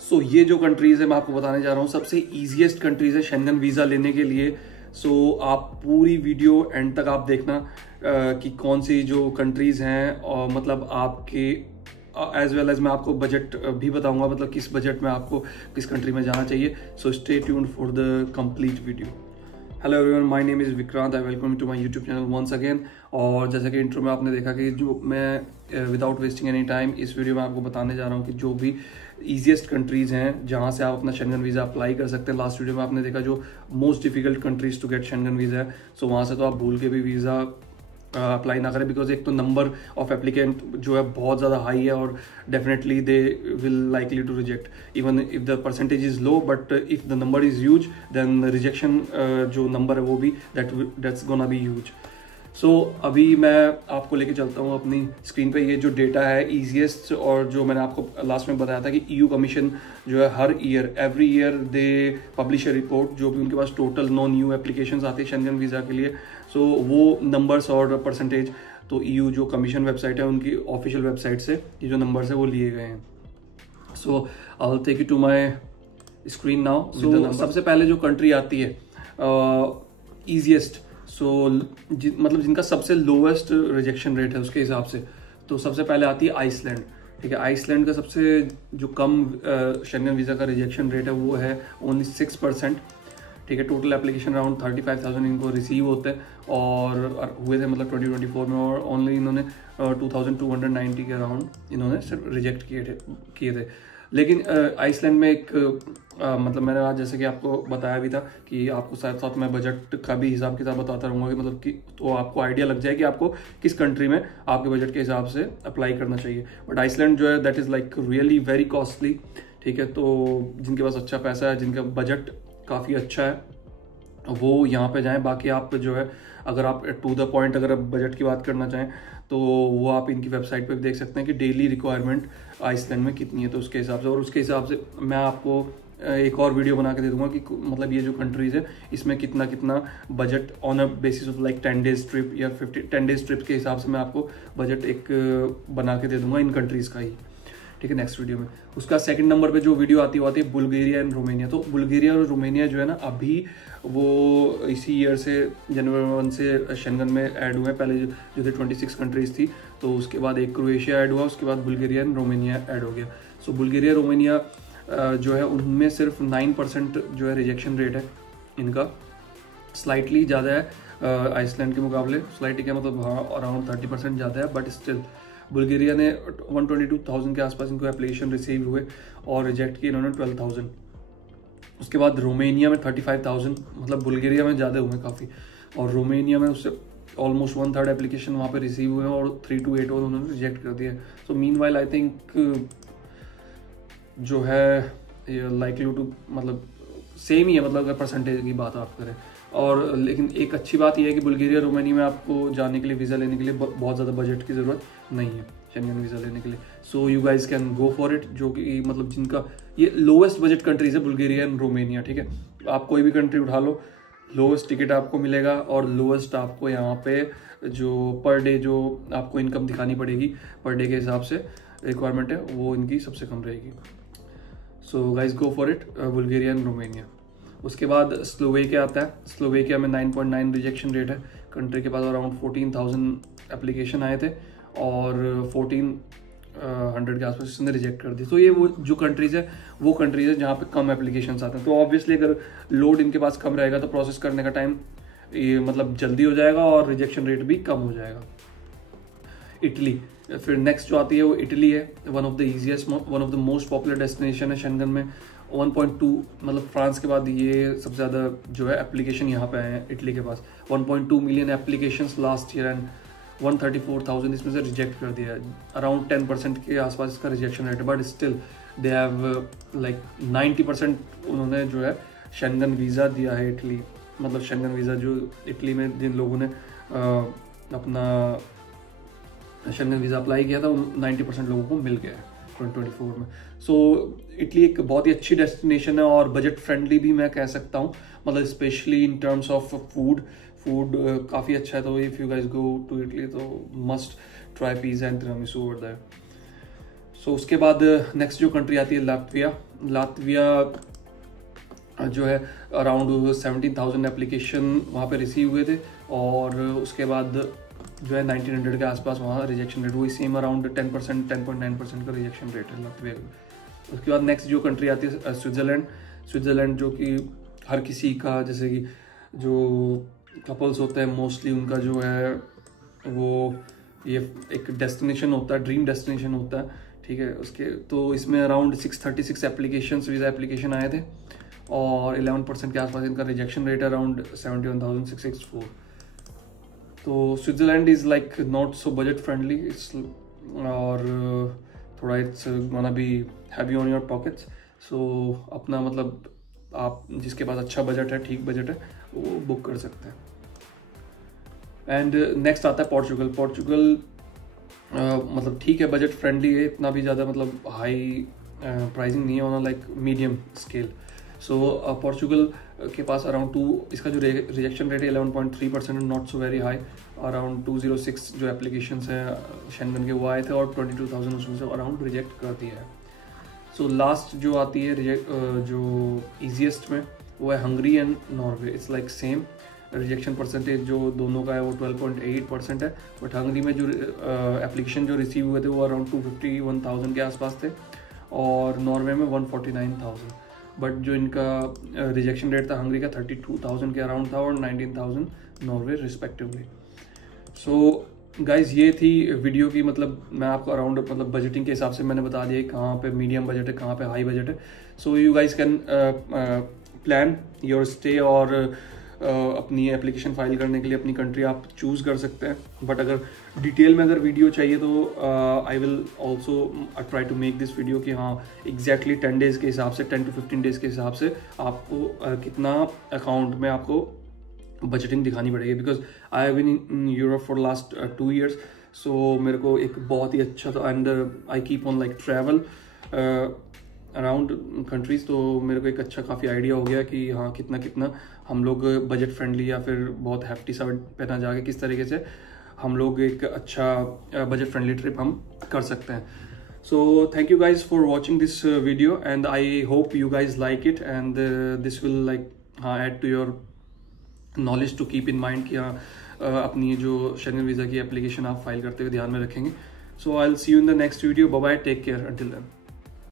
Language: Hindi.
ये जो कंट्रीज़ है मैं आपको बताने जा रहा हूँ, सबसे ईजीएस्ट कंट्रीज़ है शेंगन वीज़ा लेने के लिए। आप पूरी वीडियो एंड तक आप देखना कि कौन सी जो कंट्रीज़ हैं, और मतलब आपके एज वेल एज मैं आपको बजट भी बताऊंगा, मतलब किस बजट में आपको किस कंट्री में जाना चाहिए। So stay tuned for the complete video. Hello everyone, my name is Vikrant, I welcome to my YouTube channel once again. और जैसा कि इंट्रो में आपने देखा कि जो मैं विदाउट वेस्टिंग एनी टाइम इस वीडियो में आपको बताने जा रहा हूँ कि जो भी ईजीएस्ट कंट्रीज़ हैं जहाँ से आप अपना शेंगन वीज़ा अप्लाई कर सकते हैं। लास्ट वीडियो में आपने देखा जो most difficult countries to get Schengen visa है, वहाँ से तो आप भूल के भी वीज़ा अप्लाई ना करें, बिकॉज एक तो नंबर ऑफ एप्लीकेंट जो है बहुत ज़्यादा हाई है और definitely they will likely to reject even if the percentage is low, but if the number is huge then rejection जो नंबर है वो भी दैट्स गोना बी ह्यूज। अभी मैं आपको लेके चलता हूँ अपनी स्क्रीन पे। ये जो डेटा है ईजीएस्ट, और जो मैंने आपको लास्ट में बताया था कि EU कमीशन जो है हर year every year they publish a report, जो भी उनके पास टोटल नॉन EU एप्लीकेशंस आती है शेंगन वीज़ा के लिए। वो नंबर्स और परसेंटेज तो EU जो कमीशन वेबसाइट है उनकी ऑफिशियल वेबसाइट से ये जो नंबर्स है वो लिए गए हैं। I will take you to my screen now. सबसे पहले जो कंट्री आती है ईजीएस्ट, मतलब जिनका सबसे लोवेस्ट रिजेक्शन रेट है उसके हिसाब से, तो सबसे पहले आती है आइसलैंड। ठीक है, आइसलैंड का सबसे जो कम शेंगन वीज़ा का रिजेक्शन रेट है वो है ओनली 6%। ठीक है, टोटल एप्लीकेशन अराउंड 35,000 इनको रिसीव होते हैं और हुए थे मतलब 2024 में, और ओनली इन्होंने 2290 के अराउंड इन्होंने सिर्फ रिजेक्ट किए थे। लेकिन आइसलैंड में एक मतलब मैंने आज जैसे कि आपको बताया भी था कि आपको साथ साथ मैं बजट का भी हिसाब किताब बताता रहूँगा कि मतलब कि तो आपको आइडिया लग जाए कि आपको किस कंट्री में आपके बजट के हिसाब से अप्लाई करना चाहिए। बट आइसलैंड जो है that is like really very costly. ठीक है, तो जिनके पास अच्छा पैसा है, जिनका बजट काफ़ी अच्छा है, वो यहाँ पे जाएं। बाकी आप जो है अगर आप टू द पॉइंट अगर आप बजट की बात करना चाहें तो वो आप इनकी वेबसाइट पे देख सकते हैं कि डेली रिक्वायरमेंट आइसलैंड में कितनी है, तो उसके हिसाब से, और उसके हिसाब से मैं आपको एक और वीडियो बना के दे दूंगा कि मतलब ये जो कंट्रीज़ है इसमें कितना कितना budget on a basis of like 10 days trip या 10 डेज ट्रिप के हिसाब से मैं आपको बजट एक बना के दे दूंगा इन कंट्रीज़ का ही। ठीक है, नेक्स्ट वीडियो में। उसका सेकंड नंबर पे जो वीडियो आती है बुल्गारिया एंड रोमानिया। तो बुल्गारिया और रोमानिया जो है ना अभी वो इसी ईयर से जनवरी 1 से शेंगन में ऐड हुए हैं। पहले जो थे 26 कंट्रीज थी, तो उसके बाद एक क्रोएशिया ऐड हुआ, उसके बाद बुल्गारिया एंड रोमानिया ऐड हो गया। बुल्गारिया रोमानिया जो है उनमें सिर्फ 9% जो है रिजेक्शन रेट है इनका, स्लाइटली ज़्यादा है आइसलैंड के मुकाबले। स्लाइटली क्या मतलब, हाँ अराउंड 30% ज़्यादा है, बट स्टिल बुल्गारिया ने 122,000 के आसपास इनको एप्लीकेशन रिसीव हुए और रिजेक्ट किए इन्होंने 12,000। उसके बाद रोमानिया में 35,000, मतलब बुल्गारिया में ज़्यादा हुए काफ़ी, और रोमानिया में उससे ऑलमोस्ट 1/3 एप्लीकेशन वहाँ पे रिसीव हुए हैं और 3 to 8 और उन्होंने रिजेक्ट कर दिया। मीनवाइल आई थिंक जो है लाइकली टू मतलब सेम ही है, मतलब अगर परसेंटेज की बात आप करें। और लेकिन एक अच्छी बात यह है कि बुल्गारिया रोमानिया में आपको जाने के लिए वीज़ा लेने के लिए बहुत ज़्यादा बजट की ज़रूरत नहीं है शेंगन वीज़ा लेने के लिए। You guys can go for it, जो कि मतलब जिनका ये लोवेस्ट बजट कंट्रीज है बुल्गारिया एंड रोमानिया। ठीक है, आप कोई भी कंट्री उठा लो, लोवेस्ट टिकट आपको मिलेगा और लोवेस्ट आपको यहाँ पे जो पर डे जो आपको इनकम दिखानी पड़ेगी पर डे के हिसाब से रिक्वायरमेंट है वो इनकी सबसे कम रहेगी। Guys go for it, Bulgaria and Romania. उसके बाद स्लोवेकिया आता है। स्लोवेकिया में 9.9 रिजेक्शन रेट है। कंट्री के पास अराउंड 14,000 एप्लीकेशन आए थे और 1400 के आसपास इसने रिजेक्ट कर दी। तो ये वो जो कंट्रीज़ है वो कंट्रीज़ है जहाँ पे कम एप्लीकेशंस आते हैं। तो ऑब्वियसली अगर लोड इनके पास कम रहेगा तो प्रोसेस करने का टाइम ये मतलब जल्दी हो जाएगा और रिजेक्शन रेट भी कम हो जाएगा। इटली, फिर नेक्स्ट जो आती है वो इटली है। One of the easiest, one of the most popular destination है शेंगन में। 1.2 मतलब फ्रांस के बाद ये सबसे ज़्यादा जो है एप्लीकेशन यहाँ पे आए हैं इटली के पास। 1.2 million applications last year and 134,000 इसमें से रिजेक्ट कर दिया है। अराउंड 10% के आसपास इसका रिजेक्शन रेट है, but still they have like 90% उन्होंने जो है शेंगन वीज़ा दिया है इटली। मतलब शेंगन वीज़ा जो इटली में जिन लोगों ने अपना शेंगन वीज़ा अप्लाई किया था 90% लोगों को मिल गया है 2024 में। इटली एक बहुत ही अच्छी डेस्टिनेशन है और बजट फ्रेंडली भी मैं कह सकता हूँ, मतलब specially in terms of food काफ़ी अच्छा है। तो if you guys go to Italy तो must try pizza and tiramisu over there. So उसके बाद नेक्स्ट जो कंट्री आती है लातविया। लातविया जो है अराउंड 17,000 एप्लीकेशन वहाँ पे रिसीव हुए थे, और उसके बाद जो है 1900 के आसपास वहाँ रिजेक्शन रेट हुई, सेम अराउंड 10%, 10.9% का रिजेक्शन रेट है लातविया का। उसके बाद नेक्स्ट जो कंट्री आती है स्विट्ज़रलैंड। स्विट्ज़रलैंड जो कि हर किसी का, जैसे कि जो कपल्स होते हैं मोस्टली, उनका जो है वो ये एक डेस्टिनेशन होता है, ड्रीम डेस्टिनेशन होता है, ठीक है। उसके तो इसमें अराउंड 636 एप्लीकेशंस, वीज़ा एप्लीकेशन आए थे, और 11% के आसपास इनका रिजेक्शन रेट अराउंड 71,664। तो Switzerland is like not so budget friendly, it's और थोड़ा it's gonna be heavy on your pockets. So अपना मतलब आप जिसके पास अच्छा बजट है, ठीक बजट है, वो बुक कर सकते हैं। एंड नेक्स्ट आता है पोर्चुगल। पोर्चुगल मतलब ठीक है, बजट फ्रेंडली है, इतना भी ज़्यादा मतलब हाई प्राइसिंग नहीं है, on like medium scale. So Portugal के पास अराउंड इसका जो रिजेक्शन रेट है 11.3%, not so very high. Around 206 जो एप्लीकेशंस हैं शेंगन के वो आए थे, और 22,000 उसमें से अराउंड रिजेक्ट कर दिया है। सो लास्ट जो आती है जो ईजीएस्ट में, वो है Hungary and Norway. It's like same rejection percentage जो दोनों का है वो 12.8% है, बट हंगरी में जो एप्लीकेशन जो रिसीव हुए थे वो अराउंड 251,000 के आसपास थे, और नॉर्वे में 149,000। बट जो इनका रिजेक्शन रेट था हंगरी का 32,000 के अराउंड था, और 19,000 नॉर्वे रिस्पेक्टिवली। सो गाइज ये थी वीडियो की, मतलब मैं आपको अराउंड मतलब बजटिंग के हिसाब से मैंने बता दिया कहाँ पे मीडियम बजट है, कहाँ पे हाई बजट है। So you guys can plan your stay, और अपनी एप्लीकेशन फाइल करने के लिए अपनी कंट्री आप चूज़ कर सकते हैं। बट अगर डिटेल में अगर वीडियो चाहिए तो I will also try to make this video कि हाँ एग्जैक्टली 10 डेज़ के हिसाब से, 10 to 15 डेज़ के हिसाब से आपको कितना अकाउंट में आपको बजटिंग दिखानी पड़ेगी। Because I have been in Europe for last 2 years, so मेरे को एक बहुत ही अच्छा था, and I keep on like travel around countries, तो मेरे को एक अच्छा काफ़ी आइडिया हो गया कि हाँ कितना हम लोग बजट फ्रेंडली या फिर बहुत हैफ्टी सा पे ना जाके किस तरीके से हम लोग एक अच्छा बजट फ्रेंडली ट्रिप हम कर सकते हैं। So thank you guys for watching this video, and I hope you guys like it, and this will like हाँ add to your knowledge to keep in mind कि हाँ अपनी जो शेंगन वीज़ा की एप्लीकेशन आप फाइल करते हुए ध्यान में रखेंगे। So I will see you in the next video. Bye bye, take care, until then.